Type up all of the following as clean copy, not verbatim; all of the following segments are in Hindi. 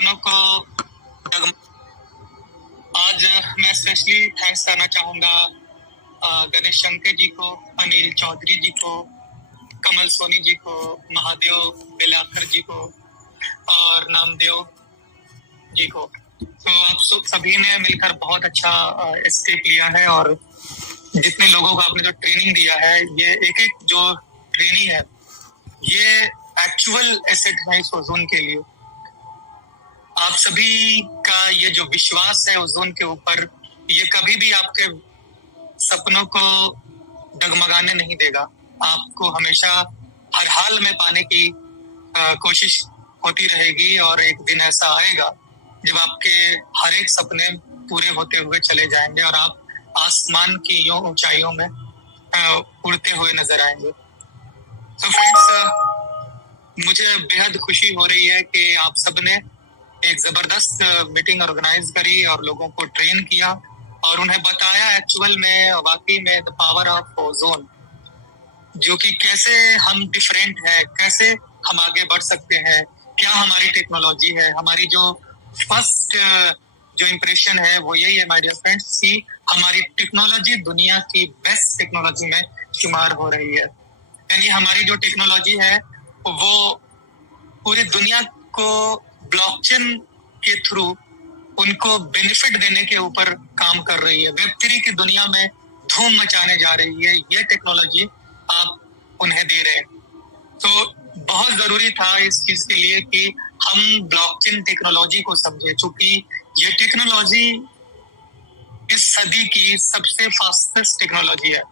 सपनों को आज मैं स्पेशली थैंक्स करना चाहूंगा गणेश शंकर जी को, अनिल चौधरी जी को, कमल सोनी जी को, महादेव बेलाकर जी को और नामदेव जी को। तो आप सभी ने मिलकर बहुत अच्छा स्टेप लिया है और जितने लोगों को आपने जो ट्रेनिंग दिया है, ये एक एक जो ट्रेनिंग है ये एक्चुअल एसेट है इस ओजोन के लिए। आप सभी का ये जो विश्वास है ओजोन के ऊपर, ये कभी भी आपके सपनों को डगमगाने नहीं देगा। आपको हमेशा हर हाल में पाने की कोशिश होती रहेगी और एक दिन ऐसा आएगा जब आपके हर एक सपने पूरे होते हुए चले जाएंगे और आप आसमान की यूं ऊंचाइयों में उड़ते हुए नजर आएंगे। तो फ्रेंड्स, मुझे बेहद खुशी हो रही है कि आप सबने एक जबरदस्त मीटिंग ऑर्गेनाइज करी और लोगों को ट्रेन किया और उन्हें बताया एक्चुअल में वाकई में द पावर ऑफ ओजोन, जो कि कैसे हम डिफरेंट है, कैसे हम आगे बढ़ सकते हैं, क्या हमारी टेक्नोलॉजी है। हमारी जो फर्स्ट जो इम्प्रेशन है वो यही है माय डियर फ्रेंड्स कि हमारी टेक्नोलॉजी दुनिया की बेस्ट टेक्नोलॉजी में शुमार हो रही है। यानी हमारी जो टेक्नोलॉजी है वो पूरी दुनिया को ब्लॉकचेन के थ्रू उनको बेनिफिट देने के ऊपर काम कर रही है। वेब3 की दुनिया में धूम मचाने जा रही है ये टेक्नोलॉजी आप उन्हें दे रहे हैं। तो बहुत जरूरी था इस चीज के लिए कि हम ब्लॉकचेन टेक्नोलॉजी को समझे, क्योंकि ये टेक्नोलॉजी इस सदी की सबसे फास्टेस्ट टेक्नोलॉजी है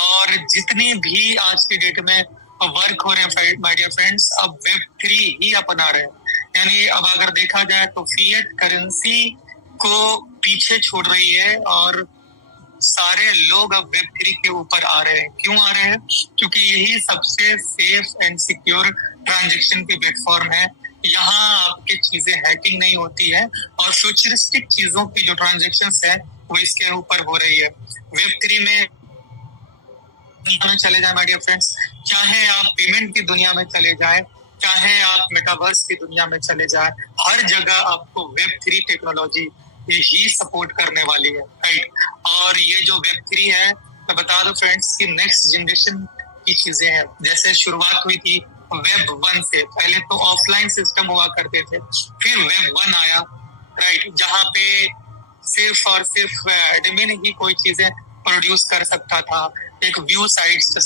और जितनी भी आज के डेट में वर्क हो रहे हैं माय डियर फ्रेंड्स, अब वेब3 ही अपना रहे हैं। यानी अब अगर देखा जाए तो फिएट करेंसी को पीछे छोड़ रही है और सारे लोग अब वेब3 के ऊपर आ रहे हैं। क्यों आ रहे हैं? क्योंकि यही सबसे सेफ एंड सिक्योर ट्रांजैक्शन के प्लेटफॉर्म है। यहाँ आपकी चीजें हैकिंग नहीं होती है और फ्यूचरिस्टिक चीजों की जो ट्रांजैक्शंस है वो इसके ऊपर हो रही है। वेब3 में चले जाए माय डियर फ्रेंड्स, चाहे आप पेमेंट की दुनिया में चले जाए, चाहे आप मेटावर्स की दुनिया में चले जाए, हर जगह आपको वेब3 टेक्नोलॉजी ही सपोर्ट करने वाली है, राइट। और ये जो वेब3 है, मैं बता दूं फ्रेंड्स कि नेक्स्ट जनरेशन की चीजें हैं। जैसे शुरुआत हुई थी वेब1 से, पहले तो ऑफलाइन सिस्टम हुआ करते थे, फिर वेब1 आया, राइट, जहाँ पे सिर्फ और सिर्फ एडमिन ही कोई चीजें प्रोड्यूस कर सकता था। एक व्यू साइट्स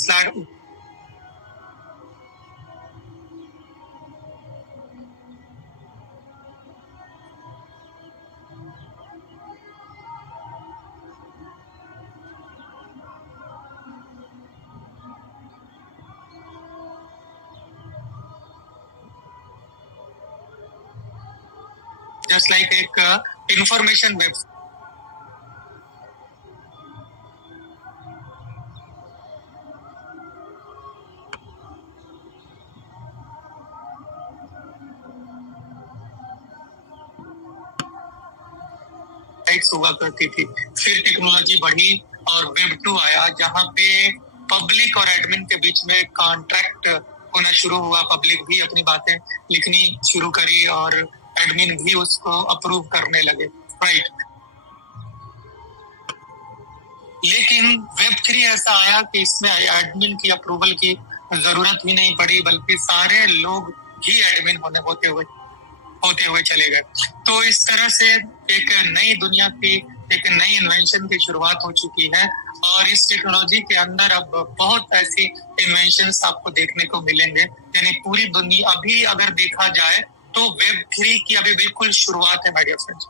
जस्ट लाइक एक इंफॉर्मेशन वेब हुआ करती थी। फिर टेक्नोलॉजी बढ़ी और वेब2 आया, जहां पे पब्लिक और एडमिन के बीच में कॉन्ट्रैक्ट होना शुरू हुआ। पब्लिक भी अपनी बातें लिखनी शुरू करी और एडमिन भी उसको अप्रूव करने लगे, राइट। लेकिन वेब3 ऐसा आया कि इसमें एडमिन की अप्रूवल की जरूरत ही नहीं पड़ी, बल्कि सारे लोग ही एडमिन होते हुए चले गए। तो इस तरह से एक नई दुनिया की, एक नई इन्वेंशन की शुरुआत हो चुकी है और इस टेक्नोलॉजी के अंदर अब बहुत ऐसी इन्वेंशंस आपको देखने को मिलेंगे। यानी पूरी दुनिया अभी अगर देखा जाए तो वेब3 की अभी बिल्कुल शुरुआत है माय डियर फ्रेंड्स।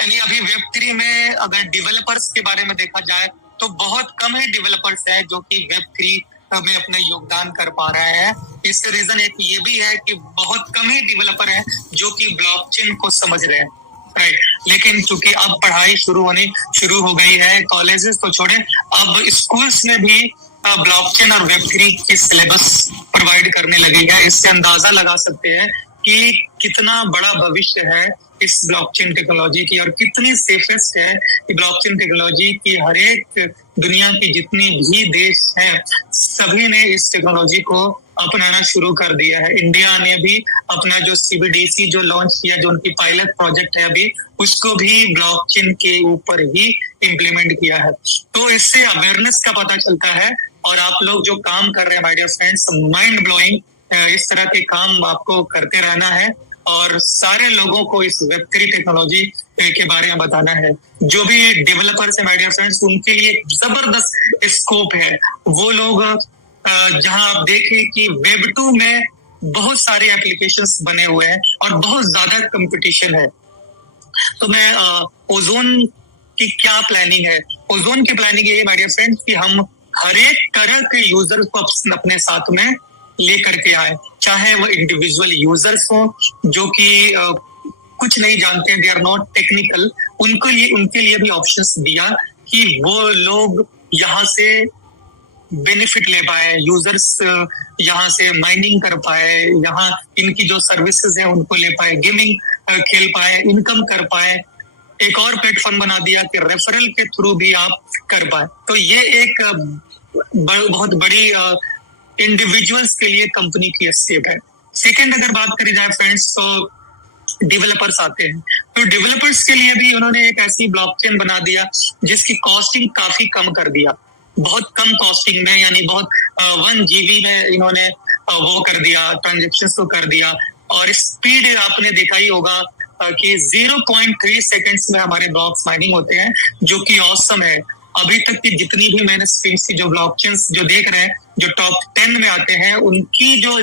यानी अभी वेब3 में अगर डेवलपर्स के बारे में देखा जाए तो बहुत कम ही डेवलपर्स हैं जो कि वेब3 में अपने योगदान कर पा रहे हैं। इसका रीजन एक ये भी है कि बहुत कम ही डेवलपर हैं जो कि ब्लॉकचेन को समझ रहे हैं, राइट। लेकिन चूंकि अब पढ़ाई शुरू हो गई है, कॉलेजेस तो छोड़े, अब स्कूल्स में भी ब्लॉकचेन और वेब3 की सिलेबस प्रोवाइड करने लगी है। इससे अंदाजा लगा सकते हैं कि कितना बड़ा भविष्य है इस ब्लॉकचेन टेक्नोलॉजी की, और कितनी सेफेस्ट है कि ब्लॉकचेन टेक्नोलॉजी की हर एक दुनिया की जितनी भी देश हैं सभी ने इस टेक्नोलॉजी को अपनाना शुरू कर दिया है। इंडिया ने भी अपना जो CBDC जो लॉन्च किया, जो उनकी पायलट प्रोजेक्ट है अभी, उसको भी ब्लॉकचेन के ऊपर ही इम्प्लीमेंट किया है। तो इससे अवेयरनेस का पता चलता है, और आप लोग जो काम कर रहे हैं my dear friends, mind blowing, इस तरह के काम आपको करते रहना है और सारे लोगों को इस Web3 टेक्नोलॉजी के बारे में बताना है। जो भी डेवलपर्स है माय डियर फ्रेंड्स, उनके लिए जबरदस्त स्कोप है। वो लोग जहां आप देखें कि Web2 में बहुत सारे एप्लीकेशंस बने हुए हैं और बहुत ज्यादा कंपटीशन है। तो मैं ओजोन की क्या प्लानिंग है, ओजोन की प्लानिंग ये है माय डियर फ्रेंड्स कि हम हर एक तरह के यूजर को अपने साथ में लेकर के आए, चाहे वो इंडिविजुअल यूजर्स हो जो कि कुछ नहीं जानते, दे आर नॉट टेक्निकल, उनके लिए भी ऑप्शंस दिया कि वो लोग यहाँ से बेनिफिट ले पाए, यूजर्स यहाँ से माइनिंग कर पाए, यहाँ इनकी जो सर्विसेज है उनको ले पाए, गेमिंग खेल पाए, इनकम कर पाए। एक और प्लेटफॉर्म बना दिया कि रेफरल के थ्रू भी आप कर पाए। तो ये एक बहुत बड़ी इंडिविजुअल्स के लिए कंपनी की स्टेप है। सेकंड अगर बात करी जाए फ्रेंड्स, तो डेवलपर्स आते हैं। तो डेवलपर्स के लिए भी उन्होंने एक ऐसी ब्लॉकचेन बना दिया जिसकी कॉस्टिंग काफी कम कर दिया, बहुत कम कॉस्टिंग में, यानी बहुत 1 GB में इन्होंने वो कर दिया, ट्रांजेक्शन को कर दिया। और स्पीड आपने देखा ही होगा कि 0.3 सेकेंड्स में हमारे ब्लॉक्स माइनिंग होते हैं, जो कि ऑसम है। अभी तक की जितनी भी मैंने स्ट्रीम्स की जो ब्लॉकचेन्स जो देख रहे हैं, जो टॉप 10 में आते हैं, उनकी जो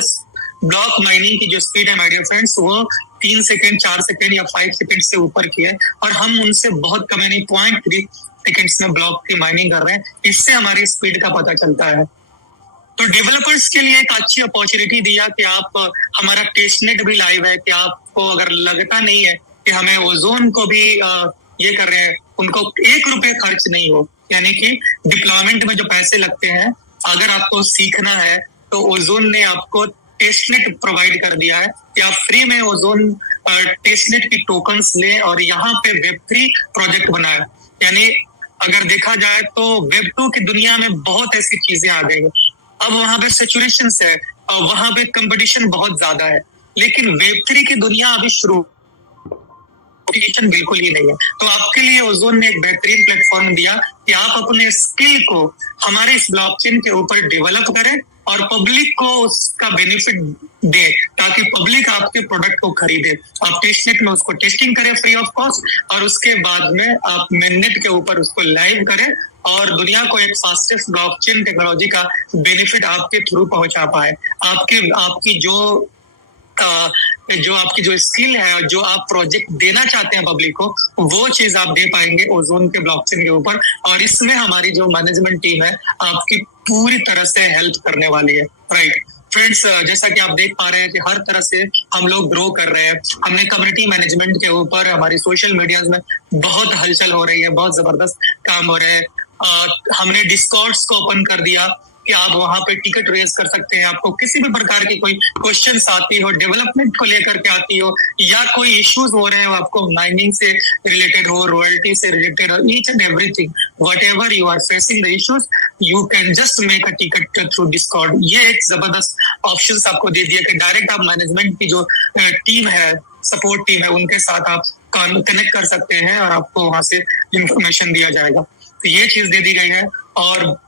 ब्लॉक माइनिंग की जो स्पीड है माय डियर फ्रेंड्स, वो 3 सेकेंड, 4 सेकेंड या 5 सेकेंड से ऊपर की है, और हम उनसे बहुत कम, यानी 0.3 सेकेंड्स में ब्लॉक की माइनिंग कर रहे हैं। इससे हमारी स्पीड का पता चलता है। तो डेवलपर्स के लिए एक अच्छी अपॉर्चुनिटी दिया कि आप, हमारा टेस्टनेट भी लाइव है, कि आपको अगर लगता नहीं है कि हमें ओजोन को भी ये कर रहे हैं, उनको 1 रुपए खर्च नहीं हो, यानी कि डिप्लॉयमेंट में जो पैसे लगते हैं, अगर आपको सीखना है तो ओजोन ने आपको टेस्टनेट प्रोवाइड कर दिया है कि आप फ्री में ओजोन टेस्टनेट की टोकन्स लें और यहाँ पे Web3 प्रोजेक्ट बनाए। यानी अगर देखा जाए तो Web2 की दुनिया में बहुत ऐसी चीजें आ गई है। अब वहां पे सैचुरेशन है और वहां पे कंपटीशन बहुत ज्यादा है, लेकिन Web3 की दुनिया अभी शुरू, कंपटीशन बिल्कुल ही नहीं है। तो आपके लिए ओजोन ने एक बेहतरीन प्लेटफॉर्म दिया कि आप अपने स्किल को हमारे इस ब्लॉकचेन के ऊपर डेवलप करें और पब्लिक को उसका बेनिफिट दे, ताकि पब्लिक आपके प्रोडक्ट को खरीदे। आप टेस्टनेट में उसको टेस्टिंग करें फ्री ऑफ कॉस्ट, और उसके बाद में आप मेननेट के ऊपर उसको लाइव करें और दुनिया को एक फास्टेस्ट ब्लॉकचेन टेक्नोलॉजी का बेनिफिट आपके थ्रू पहुंचा पाए। आपकी जो आपकी जो स्किल है और जो आप प्रोजेक्ट देना चाहते हैं पब्लिक को, वो चीज आप दे पाएंगे ओजोन के ब्लॉकचेन के ऊपर। और इसमें हमारी जो मैनेजमेंट टीम है आपकी पूरी तरह से हेल्प करने वाली है। राइट फ्रेंड्स, जैसा कि आप देख पा रहे हैं कि हर तरह से हम लोग ग्रो कर रहे हैं। हमने कम्युनिटी मैनेजमेंट के ऊपर हमारी सोशल मीडिया में बहुत हलचल हो रही है, बहुत जबरदस्त काम हो रहे हैं। हमने डिस्कॉर्ड्स को ओपन कर दिया कि आप वहां पे टिकट रेज कर सकते हैं। आपको किसी भी प्रकार की कोई क्वेश्चंस आती हो, डेवलपमेंट को लेकर के आती हो, या कोई इश्यूज हो रहे हो, आपको माइनिंग से रिलेटेड हो, रॉयल्टी से रिलेटेड हो, each and everything, whatever you are facing the issues, you can just make a ticket through Discord. ये एक जबरदस्त ऑप्शंस आपको दे दिया कि डायरेक्ट आप मैनेजमेंट की जो टीम है, सपोर्ट टीम है, उनके साथ आप कनेक्ट कर सकते हैं और आपको वहां से इंफॉर्मेशन दिया जाएगा। तो ये चीज दे दी गई है। और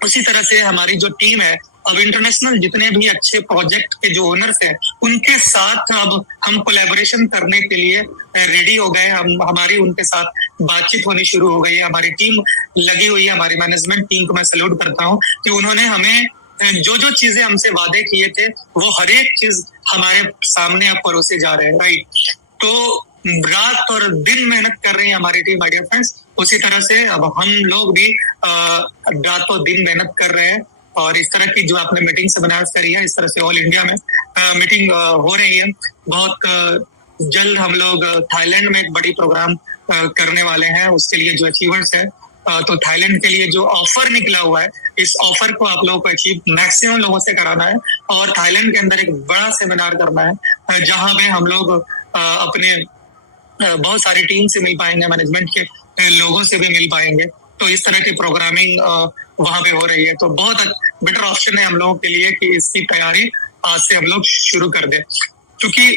उसी तरह से हमारी जो टीम है, अब इंटरनेशनल जितने भी अच्छे प्रोजेक्ट के जो ओनर्स हैं, उनके साथ अब हम कोलैबोरेशन करने के लिए रेडी हो गए। हमारी उनके साथ बातचीत होनी शुरू हो गई है। हमारी टीम लगी हुई है। हमारी मैनेजमेंट टीम को मैं सैल्यूट करता हूँ कि उन्होंने हमें जो जो चीजें हमसे वादे किए थे, वो हर एक चीज हमारे सामने अब परोसे जा रहे हैं। राइट, तो रात और दिन मेहनत कर रही है हमारी टीम माय डियर फ्रेंड्स। उसी तरह से अब हम लोग भी रातों दिन मेहनत कर रहे हैं। और इस तरह की जो आपने मीटिंग से बनारस करी है, इस तरह से ऑल इंडिया में मीटिंग हो रही है। बहुत जल्द हम लोग थाईलैंड में एक बड़ी प्रोग्राम करने वाले हैं। उसके लिए जो अचीवर्स है, तो थाईलैंड के लिए जो ऑफर निकला हुआ है, इस ऑफर को आप लोगों को अचीव मैक्सिमम लोगों से कराना है और थाईलैंड के अंदर एक बड़ा सेमिनार करना है, जहां पे हम लोग अपने बहुत सारी टीम से मिल पाएंगे, मैनेजमेंट के लोगों से भी मिल पाएंगे। तो इस तरह की प्रोग्रामिंग वहां पे हो रही है। तो बहुत बेटर ऑप्शन है हम लोगों के लिए कि इसकी तैयारी आज से हम लोग शुरू कर दें, क्योंकि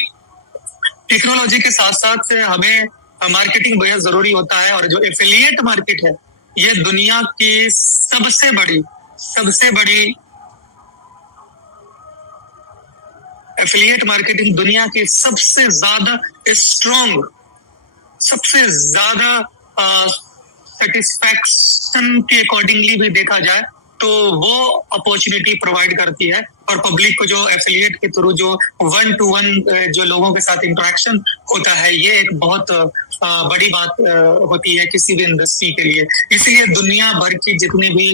टेक्नोलॉजी के साथ साथ हमें मार्केटिंग बेहद जरूरी होता है। और जो एफिलिएट मार्केट है, ये दुनिया की सबसे बड़ी एफिलिएट मार्केटिंग दुनिया की सबसे ज्यादा स्ट्रॉन्ग, सबसे ज्यादा सेटिस्फैक्शन के अकॉर्डिंगली भी देखा जाए तो वो अपॉर्चुनिटी प्रोवाइड करती है। और पब्लिक को जो एफिलिएट के थ्रू जो 1 to 1 जो लोगों के साथ इंटरेक्शन होता है, ये एक बहुत बड़ी बात होती है किसी भी इंडस्ट्री के लिए। इसीलिए दुनिया भर की जितनी भी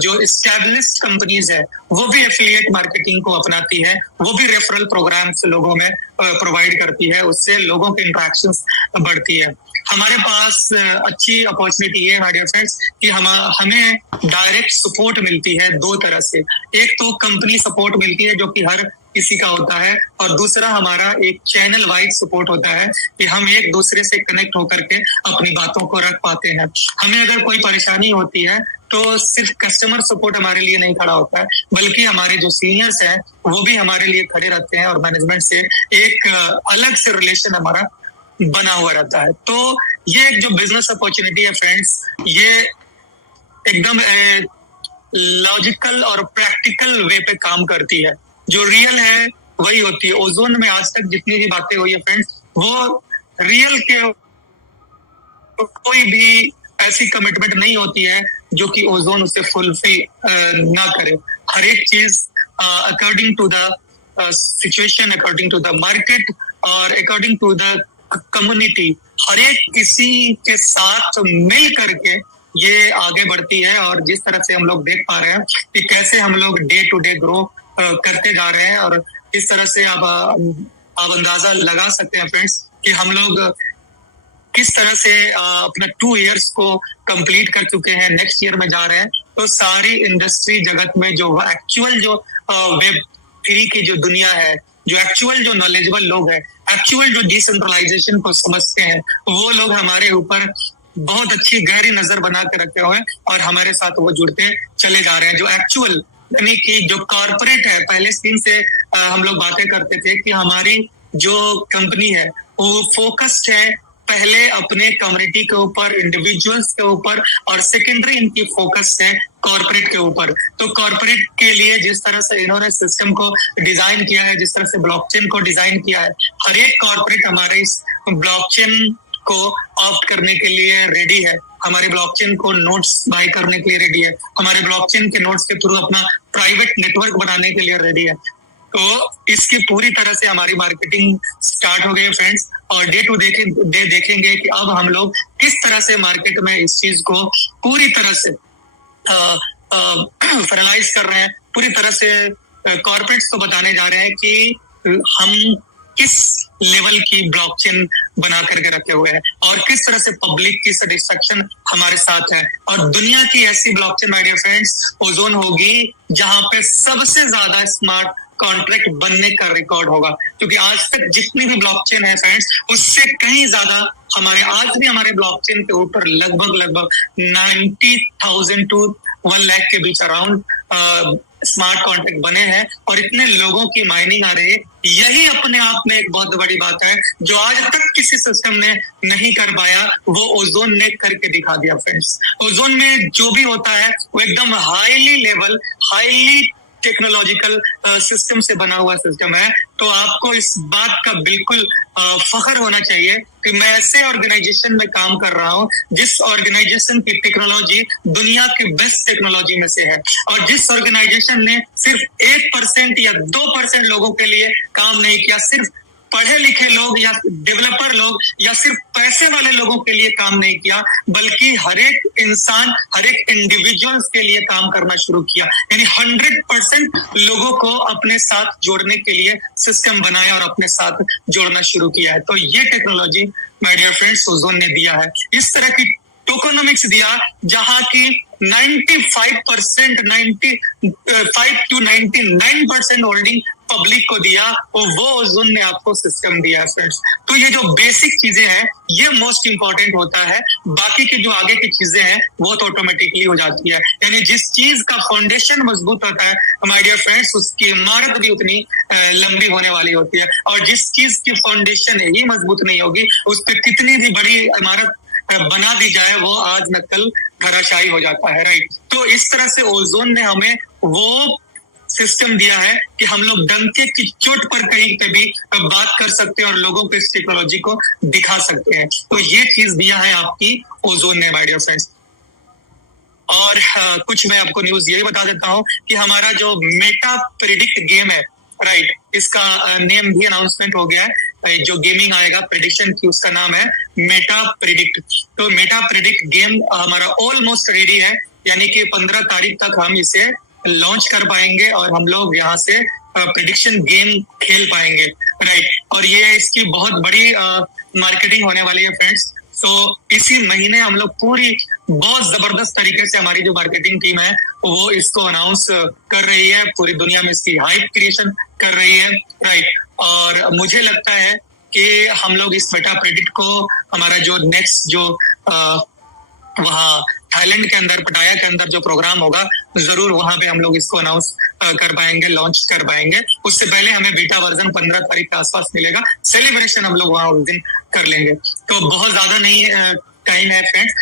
जो एस्टैब्लिश्ड कंपनीज है, वो भी एफिलिएट मार्केटिंग को अपनाती है, वो भी रेफरल प्रोग्राम्स लोगों में प्रोवाइड करती है, उससे लोगों के इंटरेक्शंस बढ़ती है। हमारे पास अच्छी अपॉर्चुनिटी है माय डियर फ्रेंड्स कि हमें डायरेक्ट सपोर्ट मिलती है दो तरह से। एक तो कंपनी सपोर्ट मिलती है जो कि हर किसी का होता है, और दूसरा हमारा एक चैनल वाइज सपोर्ट होता है कि हम एक दूसरे से कनेक्ट होकर के अपनी बातों को रख पाते हैं। हमें अगर कोई परेशानी होती है तो सिर्फ कस्टमर सपोर्ट हमारे लिए नहीं खड़ा होता है, बल्कि हमारे जो सीनियर्स हैं वो भी हमारे लिए खड़े रहते हैं, और मैनेजमेंट से एक अलग से रिलेशन हमारा बना हुआ रहता है। तो ये एक जो बिजनेस अपॉर्चुनिटी है फ्रेंड्स, ये एकदम लॉजिकल और प्रैक्टिकल वे पे काम करती है। जो रियल है वही होती है। ओजोन में आज तक जितनी भी बातें हुई है फ्रेंड्स, वो रियल के कोई भी ऐसी कमिटमेंट नहीं होती है जो कि ओजोन उसे फुलफिल ना करे। हर एक चीज according to the situation, according to the market और अकॉर्डिंग टू द कम्युनिटी, हर एक किसी के साथ मिल करके ये आगे बढ़ती है। और जिस तरह से हम लोग देख पा रहे हैं कि कैसे हम लोग डे टू डे ग्रो करते जा रहे हैं, और इस तरह से आप अंदाजा लगा सकते हैं फ्रेंड्स कि हम लोग किस तरह से अपना 2 years को कंप्लीट कर चुके हैं, नेक्स्ट ईयर में जा रहे हैं। तो सारी इंडस्ट्री जगत में जो एक्चुअल जो वेब 3 की जो दुनिया है, जो एक्चुअल जो नॉलेजेबल लोग हैं, एक्चुअल जो डिसेंट्रलाइजेशन को समझते हैं, वो लोग हमारे ऊपर बहुत अच्छी गहरी नजर बना के रखे हुए हैं और हमारे साथ वो जुड़ते चले जा रहे हैं। जो एक्चुअल यानी कि जो कॉर्पोरेट है, पहले दिन से हम लोग बातें करते थे कि हमारी जो कंपनी है वो फोकस्ड है पहले अपने कम्युनिटी के ऊपर, इंडिविजुअल्स के ऊपर, और सेकेंडरी इनकी फोकस है कॉर्पोरेट के ऊपर। तो कॉर्पोरेट के लिए जिस तरह से इन्होंने सिस्टम को डिजाइन किया है, जिस तरह से ब्लॉकचेन को डिजाइन किया है, हर एक कॉर्पोरेट हमारे इस ब्लॉकचेन को ऑप्ट करने के लिए रेडी है, हमारे ब्लॉकचेन को नोट्स बाय करने के लिए रेडी है, हमारे ब्लॉकचेन के नोट्स के थ्रू अपना प्राइवेट नेटवर्क बनाने के लिए रेडी है। तो इसकी पूरी तरह से हमारी मार्केटिंग स्टार्ट हो गई है फ्रेंड्स, और डे टू डे देखेंगे कि अब हम लोग किस तरह से मार्केट में इस चीज को पूरी तरह से फाइनलाइज कर रहे हैं, पूरी तरह से कॉर्पोरेट्स को बताने जा रहे हैं कि हम किस लेवल की ब्लॉकचेन बना करके रखे हुए हैं और किस तरह से पब्लिक की सेटिस्फेक्शन हमारे साथ है। और दुनिया की ऐसी blockchain my dear friends Ozone होगी जहां पे सबसे ज्यादा स्मार्ट कॉन्ट्रैक्ट बनने का रिकॉर्ड होगा, क्योंकि आज तक जितनी भी ब्लॉकचेन है फ्रेंड्स, उससे कहीं ज्यादा हमारे आज भी हमारे ब्लॉकचेन के ऊपर लगभग 90,000 to 1 लाख के बीच अराउंड स्मार्ट कॉन्ट्रैक्ट बने हैं, और इतने लोगों की माइनिंग आ रही है। यही अपने आप में एक बहुत बड़ी बात है जो आज तक किसी सिस्टम ने नहीं कर पाया, वो ओजोन ने करके दिखा दिया फ्रेंड्स। ओजोन में जो भी होता है वो एकदम highly level, highly technological system से बना हुआ सिस्टम है। तो आपको इस बात का बिल्कुल फख्र होना चाहिए कि मैं ऐसे ऑर्गेनाइजेशन में काम कर रहा हूँ जिस ऑर्गेनाइजेशन की टेक्नोलॉजी दुनिया की बेस्ट टेक्नोलॉजी में से है, और जिस ऑर्गेनाइजेशन ने सिर्फ 1% या 2% लोगों के लिए काम नहीं किया, सिर्फ पढ़े लिखे लोग या डेवलपर लोग या सिर्फ पैसे वाले लोगों के लिए काम नहीं किया, बल्कि हर एक इंसान, हर एक इंडिविजुअल्स के लिए काम करना शुरू किया। यानी 100% लोगों को अपने साथ जोड़ने के लिए सिस्टम बनाया और अपने साथ जोड़ना शुरू किया है। तो ये technology my dear friends Ozone ने दिया है। इस तरह की टोकोनॉमिक्स दिया जहां की 95% 95 to 99% होल्डिंग पब्लिक को दिया, वो ओजोन ने आपको सिस्टम दिया फ्रेंड्स। तो ये जो बेसिक चीजें हैं ये मोस्ट इंपॉर्टेंट होता है, बाकी की जो आगे की चीजें हैं वो तो ऑटोमेटिकली हो जाती है। यानी जिस चीज का फाउंडेशन मजबूत होता है माय डियर फ्रेंड्स, उसकी इमारत भी उतनी लंबी होने वाली होती है। और जिस चीज की फाउंडेशन ही मजबूत नहीं होगी, उस पर कितनी भी बड़ी इमारत बना दी जाए वो आज न कल धराशायी हो जाता है, राइट। तो इस तरह से ओजोन ने हमें वो सिस्टम दिया है कि हम लोग डंके की चोट पर कहीं पे भी बात कर सकते हैं और लोगों को इस टेक्नोलॉजी को दिखा सकते हैं। तो ये चीज दिया है आपकी ओजोन ने माय डियर फ्रेंड्स। और कुछ मैं आपको न्यूज ये बता देता हूँ कि हमारा जो मेटा प्रिडिक्ट गेम है, राइट, इसका नेम भी अनाउंसमेंट हो गया है। जो गेमिंग आएगा प्रेडिक्शन की, उसका नाम है मेटा प्रिडिक्ट। तो मेटा प्रिडिक्ट गेम हमारा ऑलमोस्ट रेडी है, यानी कि 15 तारीख तक हम इसे लॉन्च कर पाएंगे और हम लोग यहाँ से प्रेडिक्शन गेम खेल पाएंगे, राइट। और ये इसकी बहुत बड़ी मार्केटिंग होने वाली है फ्रेंड्स। तो इसी महीने हम लोग पूरी बहुत जबरदस्त तरीके से, हमारी जो मार्केटिंग टीम है वो इसको अनाउंस कर रही है, पूरी दुनिया में इसकी हाइप क्रिएशन कर रही है, राइट। और मुझे लगता है कि हम लोग इस मेटा प्रेडिक्ट को हमारा जो नेक्स्ट जो वहाँ थाईलैंड के अंदर पटाया के अंदर जो प्रोग्राम होगा, जरूर वहां पे हम लोग इसको अनाउंस कर पाएंगे, लॉन्च कर पाएंगे। उससे पहले हमें बीटा वर्जन 15 तारीख के आसपास मिलेगा, सेलिब्रेशन हम लोग वहां उस दिन कर लेंगे। तो बहुत ज्यादा नहीं टाइम है फ्रेंड्स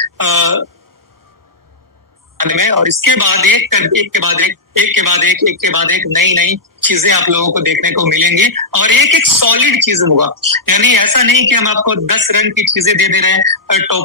में, और इसके बाद एक के बाद एक नई चीजें आप लोगों को देखने को मिलेंगी और एक सॉलिड चीज होगा। यानी ऐसा नहीं कि हम आपको 10 रंग की चीजें दे दे रहे हैं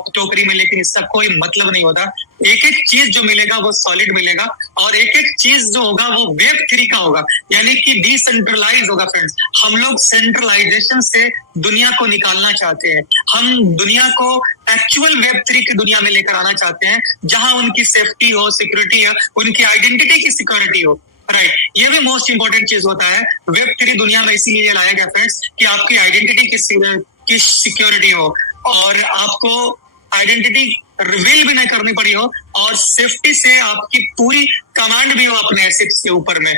टोकरी में, लेकिन इसका कोई मतलब नहीं होता। एक चीज जो मिलेगा वो सॉलिड मिलेगा, और एक चीज जो होगा वो Web3 का होगा, यानी कि डिसेंट्रलाइज होगा फ्रेंड्स। हम लोग सेंट्रलाइजेशन से दुनिया को निकालना चाहते हैं, हम दुनिया को एक्चुअल Web3 की दुनिया में लेकर आना चाहते हैं, जहां उनकी सेफ्टी हो, सिक्योरिटी हो, उनकी आइडेंटिटी की सिक्योरिटी हो, राइट। ये भी मोस्ट इंपॉर्टेंट चीज होता है Web3 दुनिया में, इसीलिए लाया गया फ्रेंड्स कि आपकी आइडेंटिटी की सिक्योरिटी हो और आपको आइडेंटिटी रिवील भी नहीं करनी पड़ी हो, और सेफ्टी से आपकी पूरी कमांड भी हो अपने एसेट्स के ऊपर में।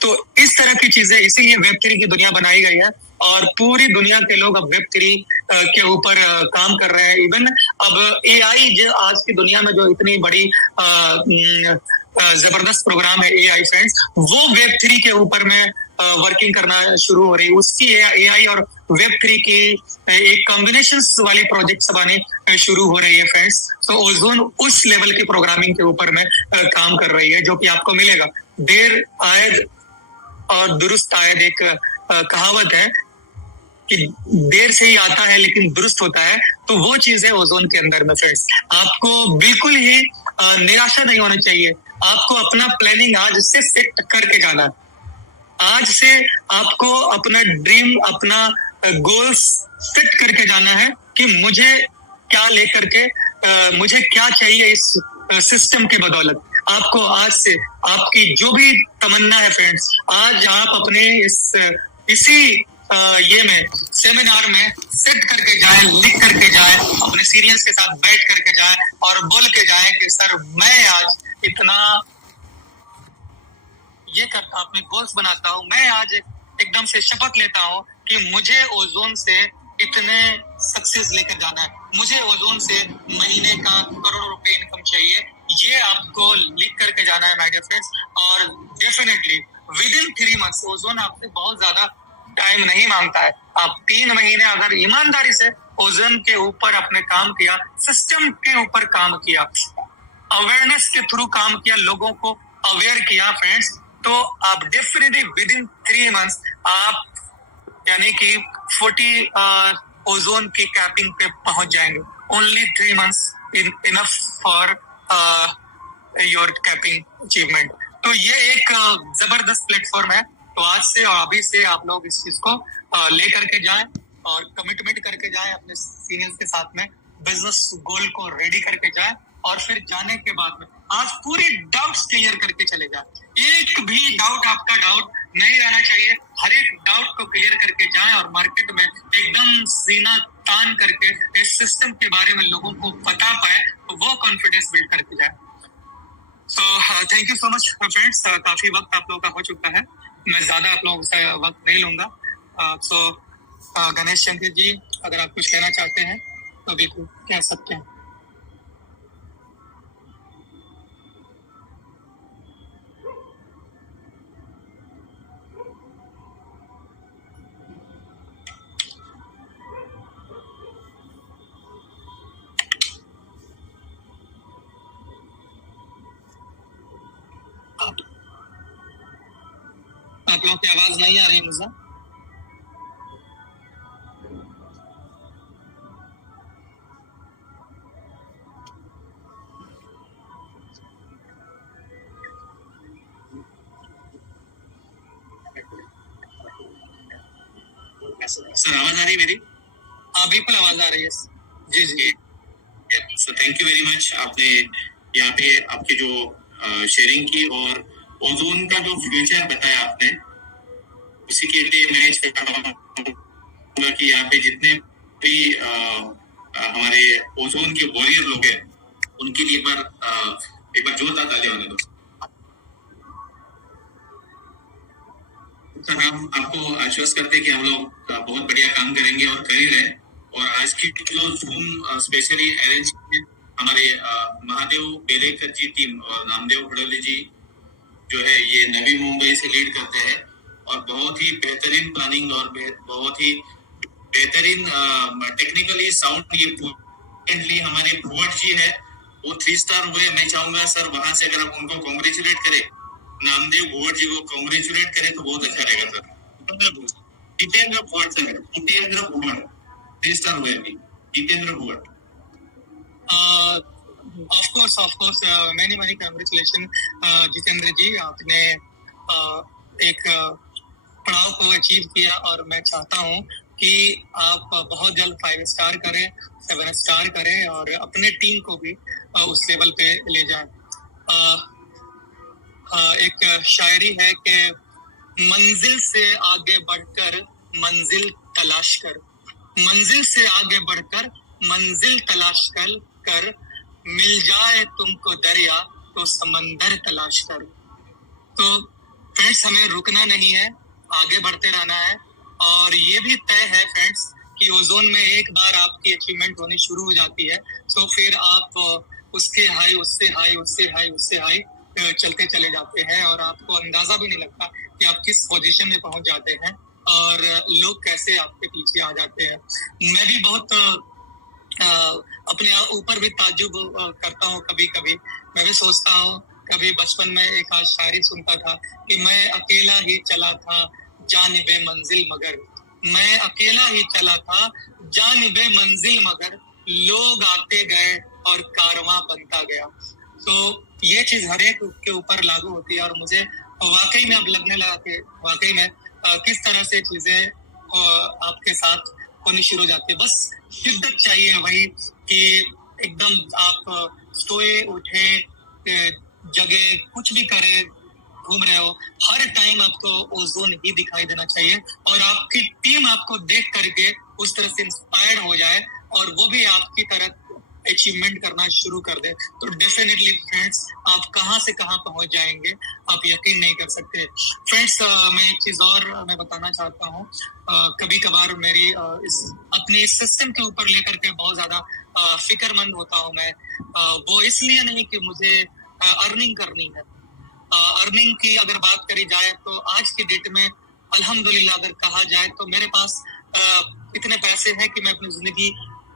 तो इस तरह की चीजें, इसीलिए Web3 की दुनिया बनाई गई है और पूरी दुनिया के लोग अब Web3 के ऊपर काम कर रहे हैं। इवन अब AI जो आज की दुनिया में जो इतनी बड़ी जबरदस्त प्रोग्राम है AI फ्रेंड्स, वो Web3 के ऊपर में वर्किंग करना शुरू हो रही है। उसकी AI और Web3 की एक कॉम्बिनेशन वाली प्रोजेक्ट्स बनाने शुरू हो रही है फ्रेंड्स। तो ओजोन उस लेवल की प्रोग्रामिंग के ऊपर में काम कर रही है, जो कि आपको मिलेगा। देर आयद और दुरुस्त आयद, एक कहावत है कि देर से ही आता है लेकिन दुरुस्त होता है, तो वो चीज है ओजोन के अंदर में फ्रेंड्स। आपको बिल्कुल ही निराशा नहीं होना चाहिए, आपको अपना प्लानिंग आज से सेट करके जाना है। आज से आपको अपना ड्रीम, अपना गोल्स सेट करके जाना है कि मुझे क्या लेकर के मुझे क्या चाहिए इस सिस्टम के बदौलत। आपको आज से आपकी जो भी तमन्ना है फ्रेंड्स, आज आप अपने इसी ये में सेमिनार में सेट करके जाए, लिख करके जाए, अपने सीनियर्स के साथ बैठ करके जाए और बोल के जाए कि सर मैं आज इतना ये करता, अपने गोल्स बनाता हूँ, मैं आज एकदम से शपथ लेता हूँ कि मुझे ओजोन से इतने सक्सेस लेकर जाना है, मुझे ओजोन से महीने का करोड़ों रुपए इनकम चाहिए। ये आपको लिख करके जाना है माय डियर फ्रेंड्स। और definitely with in 3 months ozone आपसे बहुत ज्यादा टाइम नहीं मांगता है। आप 3 महीने अगर ईमानदारी से ओजोन के ऊपर अपने काम किया, सिस्टम के ऊपर काम किया, अवेयरनेस के थ्रू काम किया, लोगों को अवेयर किया फ्रेंड्स, तो आप डेफिनेटली विद इन 3 मंथ्स आप यानी कि 40 ओजोन की कैपिंग पे पहुंच जाएंगे। Only 3 months enough for your capping achievement. तो ये एक जबरदस्त प्लेटफॉर्म है। तो आज से और अभी से आप लोग इस चीज को ले करके जाएं और कमिटमेंट करके जाएं, अपने सीनियर्स के साथ में बिजनेस गोल को रेडी करके जाएं, और फिर जाने के बाद में आज पूरे डाउट्स क्लियर करके चले जाएं। एक भी डाउट, आपका डाउट नहीं रहना चाहिए, हर एक डाउट को क्लियर करके जाएं और मार्केट में एकदम सीना तान करके इस सिस्टम के बारे में लोगों को बता पाए, तो वो कॉन्फिडेंस बिल्ड करके जाए। सो thank you so much friends, काफी वक्त आप लोगों का हो चुका है मैं ज्यादा आप लोगों से वक्त नहीं लूंगा। सो गणेश शंकर जी, अगर आप कुछ कहना चाहते हैं तो भी कह सकते हैं। आप लोगों की आवाज नहीं आ रही मुझे। सर आवाज आ रही है मेरी? हाँ बिल्कुल आवाज आ रही है। जी जी। So thank you very much, आपने यहाँ पे आपकी जो शेयरिंग की और ओजोन का जो फ्यूचर बताया आपने, उसी के लिए मैं चाहूंगा कि यहाँ पे जितने भी हमारे ओजोन के वॉरियर लोग हैं उनके लिए एक बार जोरदार तालियां होने दो। सर हम आपको आश्वस्त करते हैं कि हम लोग बहुत बढ़िया काम करेंगे और कर ही रहे। और आज की जो जूम स्पेशली अरेंज हमारे महादेव बेलेकर जी टीम और नामदेव भड़ोली जी जो है ये नवी मुंबई से लीड करते हैं और बहुत ही बेहतरीन प्लानिंग और बहुत ही बेहतरीन टेक्निकली साउंड ये हमारे भुवट जी है वो 3 स्टार हुए। मैं चाहूंगा सर वहां से अगर आप उनको कॉन्ग्रेचुलेट करें, नामदेव भुवट जी को कॉन्ग्रेचुलेट करें तो बहुत अच्छा रहेगा sir. Jitendra Bhuwat sir, Jitendra Bhuwat 3 star हुए अभी, Jitendra Bhuwat. Of course many congratulation Jitendra ji, आपने एक पड़ाव को अचीव किया और मैं चाहता हूं कि आप बहुत जल्द 5 स्टार करें, 7 स्टार करें और अपने टीम को भी उस लेवल पे ले जाएं। एक शायरी है कि मंजिल से आगे बढ़कर मंजिल तलाश कर, मंजिल से आगे बढ़कर मंजिल तलाश कर मिल जाए तुमको दरिया तो समंदर तलाश कर। तो फ्रेंड्स हमें रुकना नहीं है, आगे बढ़ते रहना है और ये भी तय है फ्रेंड्स कि ओजोन में एक बार आपकी अचीवमेंट होनी शुरू हो जाती है तो फिर आप उसके हाई उससे हाई उससे हाई उससे हाई चलते चले जाते हैं और आपको अंदाजा भी नहीं लगता कि आप किस पोजीशन में पहुंच जाते हैं और लोग कैसे आपके पीछे आ जाते हैं। मैं भी बहुत अपने ऊपर भी ताज्जुब करता हूँ, कभी कभी मैं भी सोचता हूँ। कभी बचपन में एक आज शायरी सुनता था कि मैं अकेला ही चला था जानिबे मंजिल मगर, मैं अकेला ही चला था जानिबे मंजिल मगर लोग आते गए और कारवां बनता गया। तो ये चीज हर एक के ऊपर लागू होती है और मुझे वाकई में अब लगने लगा कि वाकई में किस तरह से चीजें आपके साथ होनी शुरू हो जाती है। बस शिद्दत चाहिए वही कि एकदम आप सोए उठे जगह कुछ भी करे, घूम रहे हो, हर टाइम आपको ओजोन ही दिखाई देना चाहिए और आपकी टीम आपको देख करके उस तरह से इंस्पायर्ड हो जाए और वो भी आपकी तरह अचीवमेंट करना शुरू कर दे तो डेफिनेटली फ्रेंड्स आप कहां से कहां पहुंच जाएंगे आप यकीन नहीं कर सकते। फ्रेंड्स मैं एक चीज और मैं बताना चाहता हूं, कभी कभार मेरी अपने सिस्टम के ऊपर लेकर के बहुत ज्यादा फिक्रमंद होता हूं मैं। वो इसलिए नहीं कि मुझे अर्निंग करनी है। अर्निंग की अगर बात करी जाए तो आज की डेट में अल्हम्दुलिल्लाह अगर कहा जाए तो मेरे पास इतने पैसे हैं कि मैं अपनी जिंदगी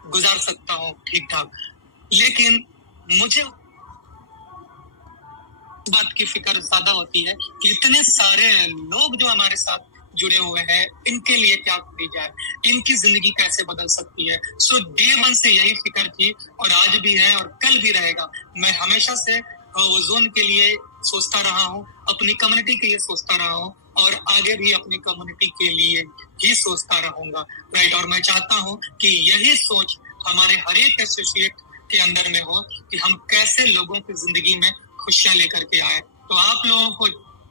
गुजार सकता हूँ ठीक ठाक, लेकिन मुझे बात की फिक्र ज्यादा होती है कि इतने सारे लोग जो हमारे साथ जुड़े हुए हैं इनके लिए क्या की जाए, इनकी जिंदगी कैसे बदल सकती है। सो डे 1 से यही फिक्र थी और आज भी है और कल भी रहेगा। मैं हमेशा से ओजोन के लिए सोचता रहा हूँ, अपनी कम्युनिटी के लिए सोचता रहा हूँ और आगे भी अपनी कम्युनिटी के लिए ही सोचता रहूंगा। राइट, और मैं चाहता हूँ कि यही सोच हमारे हर एक एसोसिएट के अंदर में हो कि हम कैसे लोगों की जिंदगी में खुशियां लेकर के आए। तो आप लोगों को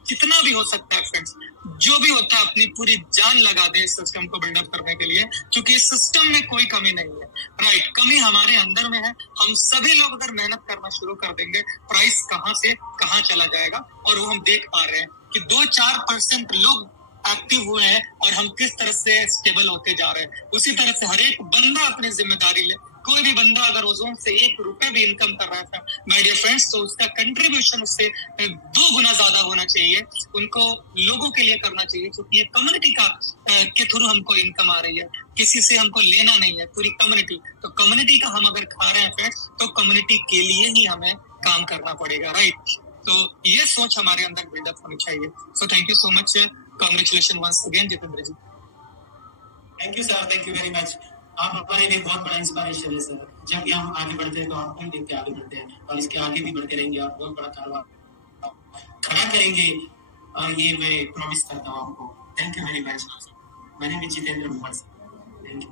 जितना भी हो सकता है फ्रेंड्स, जो भी होता है अपनी पूरी जान लगा दे इस सिस्टम को बिल्डअप करने के लिए, क्योंकि इस सिस्टम में कोई कमी नहीं है। राइट, कमी हमारे अंदर में है। हम सभी लोग अगर मेहनत करना शुरू कर देंगे, प्राइस कहां से कहां चला जाएगा और वो हम देख पा रहे हैं कि 2-4% लोग एक्टिव हुए हैं और हम किस तरह से स्टेबल होते जा रहे हैं। उसी तरह से हर एक बंदा अपनी जिम्मेदारी ले। कोई भी बंदा अगर ओजोन से 1 रुपए भी इनकम कर रहा था माय डियर फ्रेंड्स, तो उसका कंट्रीब्यूशन उससे 2 गुना ज्यादा होना चाहिए। उनको लोगों के लिए करना चाहिए, क्योंकि ये कम्युनिटी का के थ्रू हमको इनकम आ रही है, किसी से हमको लेना नहीं है, पूरी कम्युनिटी। तो कम्युनिटी का हम अगर खा रहे हैं फ्रेंड्स, तो कम्युनिटी के लिए ही हमें काम करना पड़ेगा, राइट। तो ये सोच हमारे अंदर बिल्डअप होनी चाहिए। So thank you so much, congratulation once again Jitendra ji. Thank you sir, thank you very much. आप हमारे लिए बहुत बड़ा इंस्पिरेशन है सर। जब भी हम आगे बढ़ते हैं तो आपको ही देख के आगे बढ़ते हैं, और इसके आगे भी बढ़ते रहेंगे और बहुत बड़ा कारोबार खड़ा करेंगे, और ये मैं प्रॉमिस करता हूँ आपको। Thank you very much. मैंने भी Jitendra Kumar sir, thank you.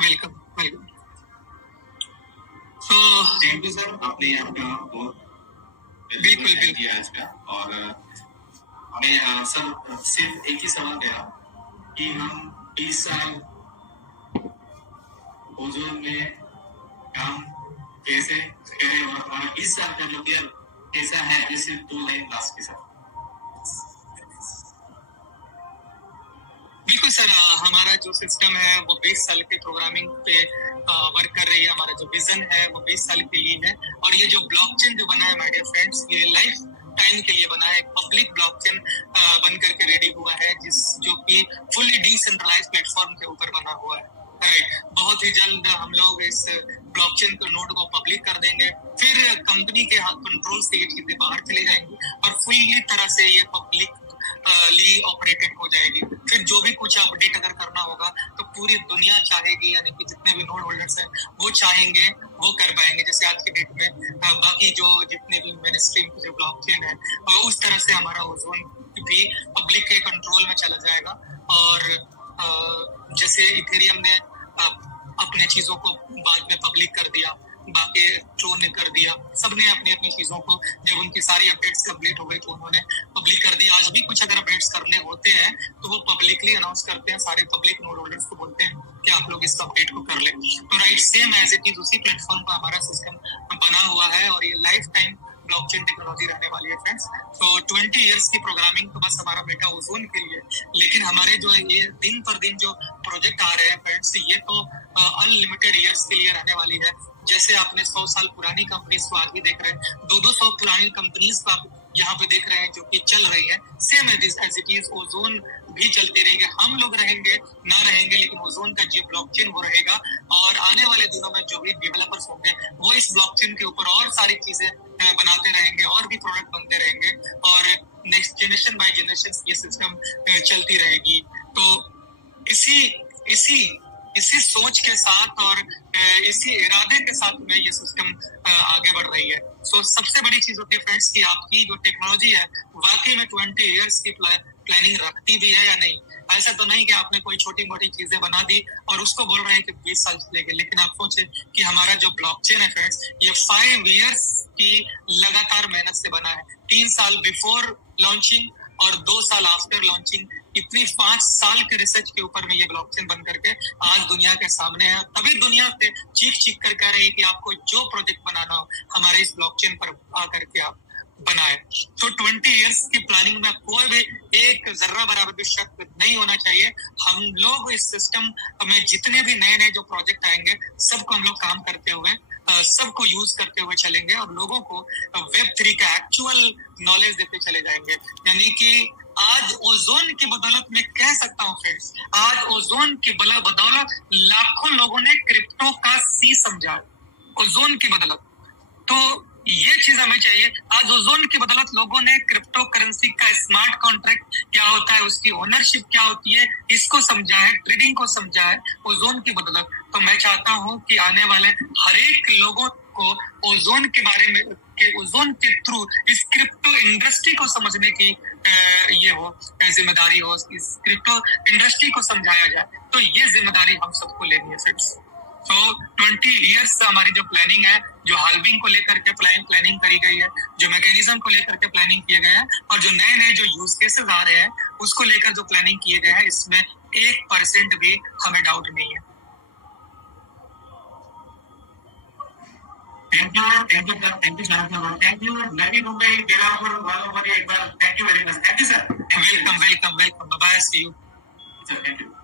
Welcome welcome. तो थैंक यू सर, आपने आपका बहुत बिल्कुल किया आज का। और मैं सर सिर्फ एक ही सवाल दे रहा हूँ कि हम 20 साल ओजोन में काम कैसे करें, और हमारा 20 साल का जो प्लान कैसा है, जैसे 2 लाइन लास्ट के साथ। बिल्कुल सर, हमारा जो सिस्टम है वो 20 साल के प्रोग्रामिंग पे वर्क कर रही है। हमारा जो विजन है वो 20 साल के लिए है, और ये जो ब्लॉकचेन जो बना है माय डियर फ्रेंड्स, ये लाइफ टाइम के लिए बना है। पब्लिक ब्लॉकचेन बन करके रेडी हुआ है, जो कि फुली डिसेंट्रलाइज प्लेटफॉर्म के ऊपर बना हुआ है, राइट। बहुत ही जल्द हम लोग इस ब्लॉकचेन के नोड को पब्लिक कर देंगे, फिर कंपनी के कंट्रोल से ये चीजें बाहर चली जाएंगी और फुली तरह से ये पब्लिक ली ऑपरेटेड हो जाएगी। फिर जो भी कुछ अपडेट अगर करना होगा तो पूरी दुनिया चाहेगी, यानी कि जितने भी नोड होल्डर्स हैं वो चाहेंगे वो कर पाएंगे। जैसे आज के डेट में बाकी जो जितने भी मेन स्ट्रीम की जो ब्लॉकचेन है, उस तरह से हमारा ओजोन भी पब्लिक के कंट्रोल में चला जाएगा। और जैसे इथेरियम ने अपने चीजों को बाद में पब्लिक कर दिया, बाकी ट्रोन ने कर दिया, सबने अपनी अपनी चीजों को, जब उनकी सारी अपडेट्स कंप्लीट हो गई तो उन्होंने पब्लिक कर दिया। आज भी कुछ अगर अपडेट्स करने होते हैं तो वो पब्लिकली अनाउंस करते हैं, सारे पब्लिक नोड होल्डर्स को बोलते हैं कि आप लोग इस अपडेट को कर लें। तो right, same as it is उसी प्लेटफॉर्म पर हमारा सिस्टम बना हुआ है, और ये लाइफ टाइम ब्लॉकचेन टेक्नोलॉजी रहने वाली है फ्रेंड्स। तो 20 इयर्स की प्रोग्रामिंग तो बस हमारा बेटा ओजोन के लिए, लेकिन हमारे जो ये दिन पर दिन जो प्रोजेक्ट आ रहे हैं फ्रेंड्स, ये तो अनलिमिटेड इयर्स के लिए रहने वाली है। जैसे आपने 100 साल पुरानी कंपनीज को आज भी देख रहे हैं, 200 पुरानी कंपनीज को आप यहाँ पे देख रहे हैं जो कि चल रही है, same as it is Ozone भी चलते रहेंगे। हम लोग रहेंगे ना रहेंगे, लेकिन ओजोन का जो ब्लॉकचेन वो रहेगा, और आने वाले दिनों में जो भी डेवलपर्स होंगे वो इस ब्लॉकचेन के ऊपर और सारी चीजें बनाते रहेंगे, और भी प्रोडक्ट बनते रहेंगे, और नेक्स्ट जनरेशन बाय जनरेशन ये सिस्टम चलती रहेगी। तो इसी सोच के साथ और इसी इरादे के साथ में ये सिस्टम आगे बढ़ रही है। सो सबसे बड़ी चीज होती है फ्रेंड्स कि आपकी जो टेक्नोलॉजी है वाकई में 20 इयर्स की प्लानिंग रखती भी है या नहीं। ऐसा तो नहीं कि आपने कोई छोटी मोटी चीजें बना दी और उसको बोल रहे हैं कि 20 साल चलेंगे, लेकिन आप सोचे कि हमारा जो ब्लॉकचेन है फ्रेंड्स, ये 5 इयर्स की लगातार मेहनत से बना है। 3 साल बिफोर लॉन्चिंग और 2 साल आफ्टर लॉन्चिंग, इतनी 5 साल के रिसर्च के ऊपर में ये ब्लॉकचेन बन करके आज दुनिया के सामने है। तभी दुनिया से चीख कर कह रही है कि आपको जो प्रोजेक्ट बनाना हो हमारे इस ब्लॉकचेन पर आकर के आप बनाए। तो 20 इयर्स की प्लानिंग में कोई भी एक जर्रा बराबर भी शक नहीं होना चाहिए। हम लोग इस सिस्टम में जितने भी नए नए जो प्रोजेक्ट आएंगे सबको हम लोग काम करते हुए, सबको यूज करते हुए चलेंगे, और लोगों को Web3 का एक्चुअल नॉलेज देते चले जाएंगे। यानी कि आज ओजोन की बदौलत मैं कह सकता हूँ फ्रेंड्स, आज ओजोन की बदौलत लाखों लोगों ने क्रिप्टो का सी समझा, ओजोन की बदौलत। तो ये चीज हमें चाहिए। आज ओजोन की बदौलत लोगों ने क्रिप्टो करेंसी का स्मार्ट कॉन्ट्रैक्ट क्या होता है, उसकी ओनरशिप क्या होती है, इसको समझा है, ट्रेडिंग को समझा है ओजोन की बदौलत। तो मैं चाहता हूँ कि आने वाले हर एक लोगों को ओजोन के बारे में, ओजोन के थ्रू इस क्रिप्टो इंडस्ट्री को समझने की ये हो जिम्मेदारी हो, इस क्रिप्टो इंडस्ट्री को समझाया जाए। तो ये जिम्मेदारी हम सबको लेनी है फ्रेंड्स। तो 20 इयर्स हमारी जो प्लानिंग है, जो हाल्विंग को लेकर के प्लानिंग करी गई है, जो मैकेनिज्म को लेकर के प्लानिंग किए गए हैं, और जो नए नए जो यूज केसेस आ रहे हैं उसको लेकर जो प्लानिंग किए गए हैं, इसमें 1% भी हमें डाउट नहीं है। Thank you sir, thank you sir, thank you Navi Mumbai Belapur वालों को एक बार thank you very much, thank you sir, welcome welcome welcome, bye, see you sir, thank you.